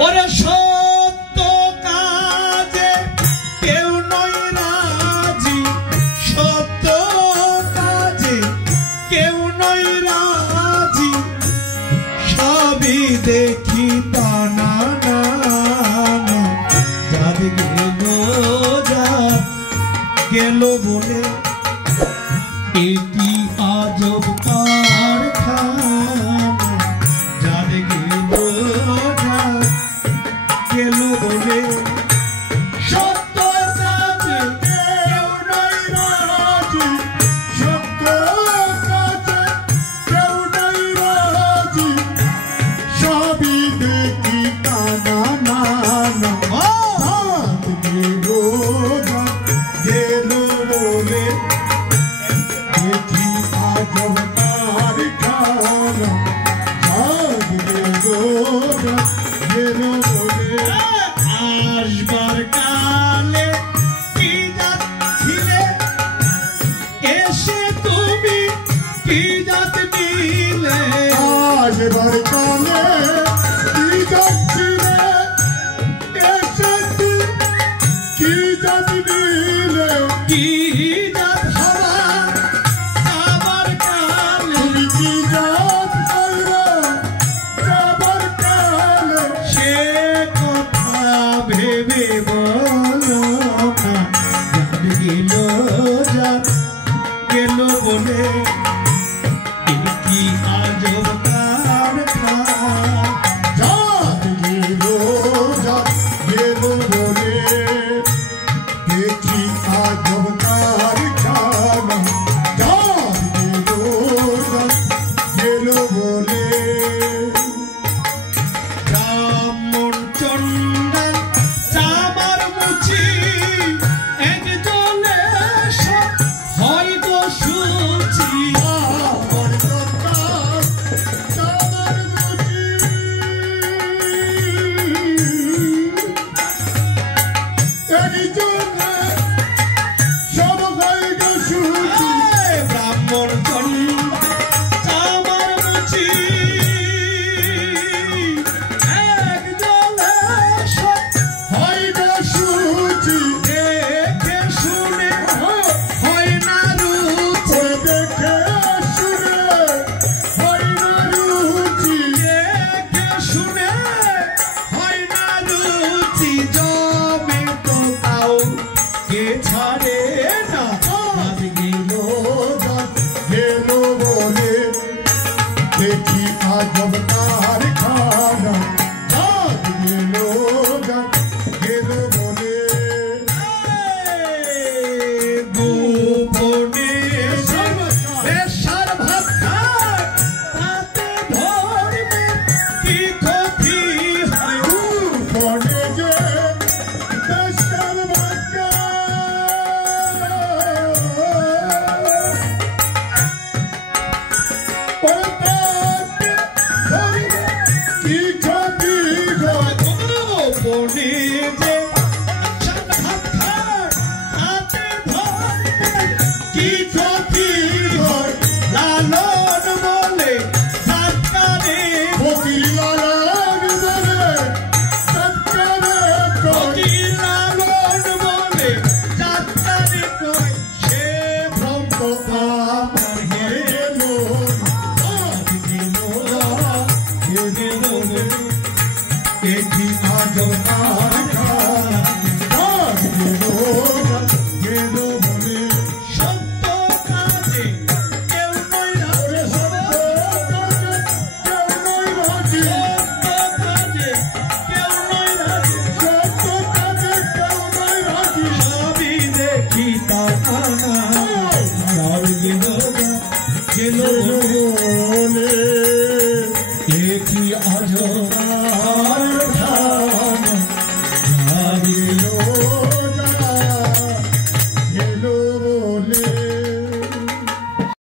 ওরে সত্য কাজে কেউ নয় রাজি, সত্য কাজে কেউ নয় রাজি, সবই দেখি তা না না না, যার গেল বলে এটি আজব কারখানা, যার গেল বলে সত্য কাজে কেউ নয় রাজি, সত্য কাজে কেউ নয় রাজি, সবই দেখি তা না না না, গেল বলে এটি আজব কারখানা, গেল বলে আসবার কালে কি যাচ্ছিলে, এসে তুমি কি জাত নিলে, আসবার কালে কি যাচ্ছিলে, এসে তুমি কি জাত নিলে, কি জাত হওয়া যাবার কালে, তুমি কি জাত হইবে যাবার কালে, সে কথা ভেবে বলো না, গেল বলে কি আজব কারখানা, গেল বলে দেখি আজব কারখানা, গেল বলে ব্রাহ্মণ চণ্ডাল চামার মুচি এক জলে সব হয় গো সুচি, ব্রাহ্মণ চণ্ডাল চামার মুচি এক জলে সব হয় গো সুচি, ব্রাহ্মণ চণ্ডাল চামার মুচি এক জলে সব হয় গো সুচি, দেখে শুনে হয় না রুচি, দেখে শুনে হয় না রুচি, দেখে শুনে হয় না রুচি, জমে তো তাও কে ছাড়ে না, গেল বলে দেখি আজব কারখানা, গেল বলে গোপনে বেশার ভাত খায় তাতে ধরবে কি ক্ষতি হয়, গোপনে যে বেশার ভাত কি ক্ষতি হয়, গোপনে যে ভাত খায় তাতে ধরবে কি ক্ষতি হয়, লালন বলে সৎকারে ফকির, লালন বলে সৎকারে ফকির, লালন বলে সৎকারে কয়, সে ভ্রম আমার গেল, গেল বলে এটি আজব কারখানা, গেল বলে সত্য কাজে কেউ নয় রাজি, সত্য কাজে কেউ নয় রাজি, সত্য কাজে কেউ নয় রাজি, সবই দেখি তা না, গেল বলে এটি আজব